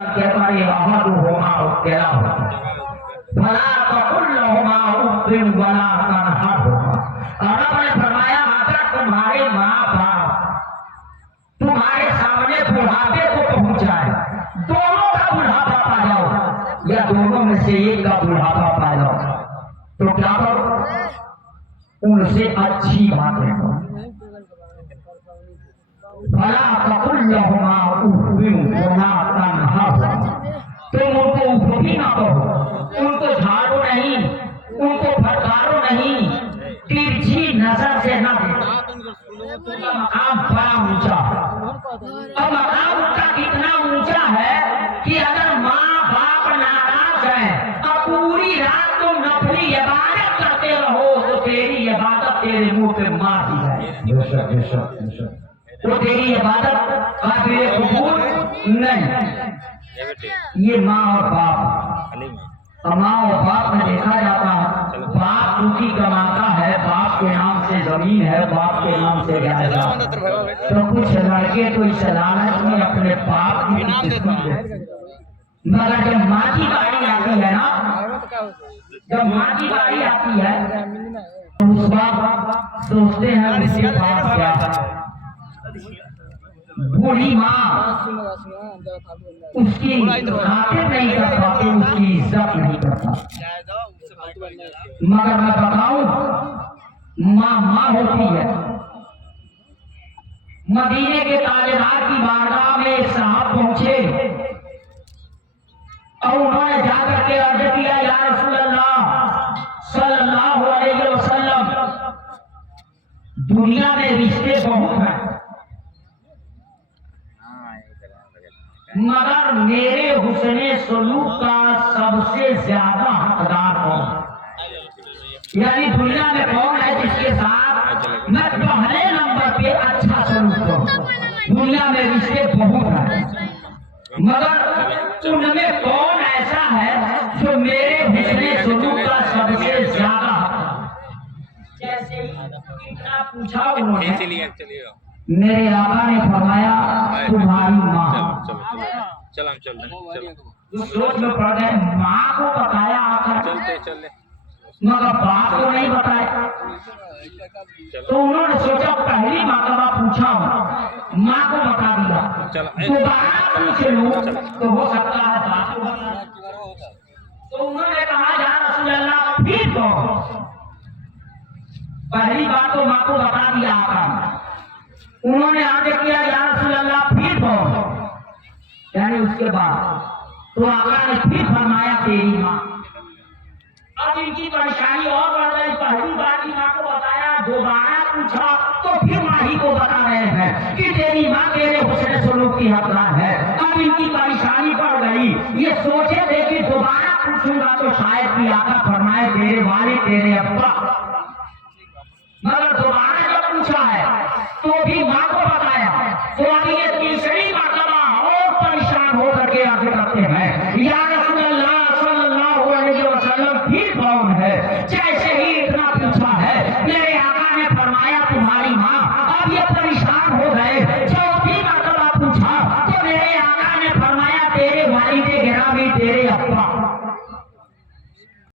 के पारे अहदु होमा तेरा हो भला तकुल होमा उबिन वला तनहा होमा। और आपने फरमाया अगर तुम्हारे माँ बाप तुम्हारे सामने बुढ़ापे को पहुंच जाए, दोनों का बुढ़ापा पा जाओ या दोनों में से एक का बुढ़ापा पा जाओ, तो क्या करो? उनसे अच्छी बातें करो। भला तकुल होमा उबिन वला तनहा होमा। तुम उनको उफी ना कहो, उनको झाड़ो नहीं, उनको फटकारो नहीं, तिरछी नजर से ना देखो। मकाम बड़ा ऊंचा और मकाम उनका कितना ऊंचा है कि अगर माँ बाप नाराज है और पूरी रात तुम नफली इबादत करते रहो तो तेरी इबादत तेरे मुंह पे मार दी जाए। तो तेरी इबादत काबिल कबूल नहीं। ये माँ और बाप, माँ और बाप में देखा जाता है, बाप चूंकि कमाता है, बाप के नाम से जमीन है, बाप के नाम से जायदाद, तो कुछ लड़के तो इस लालच में अपने बाप की किस्मत देते। मगर जब माँ की बारी आती है ना, जब माँ की बारी आती है तो उस बाप सोचते हैं उसके पास क्या है। बूढ़ी माँ उसकी खातिर नहीं कर पाती, उसकी इज्जत नहीं करता। मगर मैं बताऊं, माँ माँ होती है। मदीने के ताजदार की बारगाह में एक साहब पहुंचे और उन्होंने जाकर के अर्ज किया, या रसूल अल्लाह सल्लल्लाहु अलैहि वसल्लम, दुनिया में रिश्ते बहुत हैं मगर मेरे हुस्ने सलूक का सबसे ज्यादा हकदार कौन? यानी दुनिया में कौन है जिसके साथ मैं पहले नंबर पे अच्छा सलूक करूं? दुनिया में रिश्ते बहुत हैं मगर उनमें कौन ऐसा है जो मेरे हुस्ने सलूक का सबसे ज्यादा? जैसे इतना पूछा उन्होंने, मेरे आका ने फरमाया तुम्हारी माँ। जो सोच में पड़ गए, माँ को बताया आका, मगर बाप को नहीं बताया। तो उन्होंने सोचा पहली मर्तबा पूछा, माँ को बता दिया, दोबारा पूछ लूं तो हो सकता है बाप को बता। तो उन्होंने कहा या रसूल अल्लाह फिर कहो। पहली बात तो माँ को बता दिया आका, उन्होंने आगे किया या रसूल अल्लाह फिर कहो, यानी उसके बाद तो आका ने फिर फरमाया तेरी माँ। अब इनकी परेशानी और बढ़ गई, पहली बार की माँ को बताया, दोबारा पूछा तो फिर माँ ही को बता रहे हैं कि तेरी माँ तेरे हुस्न सलूक की हकदार है। अब इनकी परेशानी बढ़ गई, ये सोचे थे कि दोबारा पूछूंगा तो शायद भी आका फरमाए तेरे वालिद तेरे अब्बा, मगर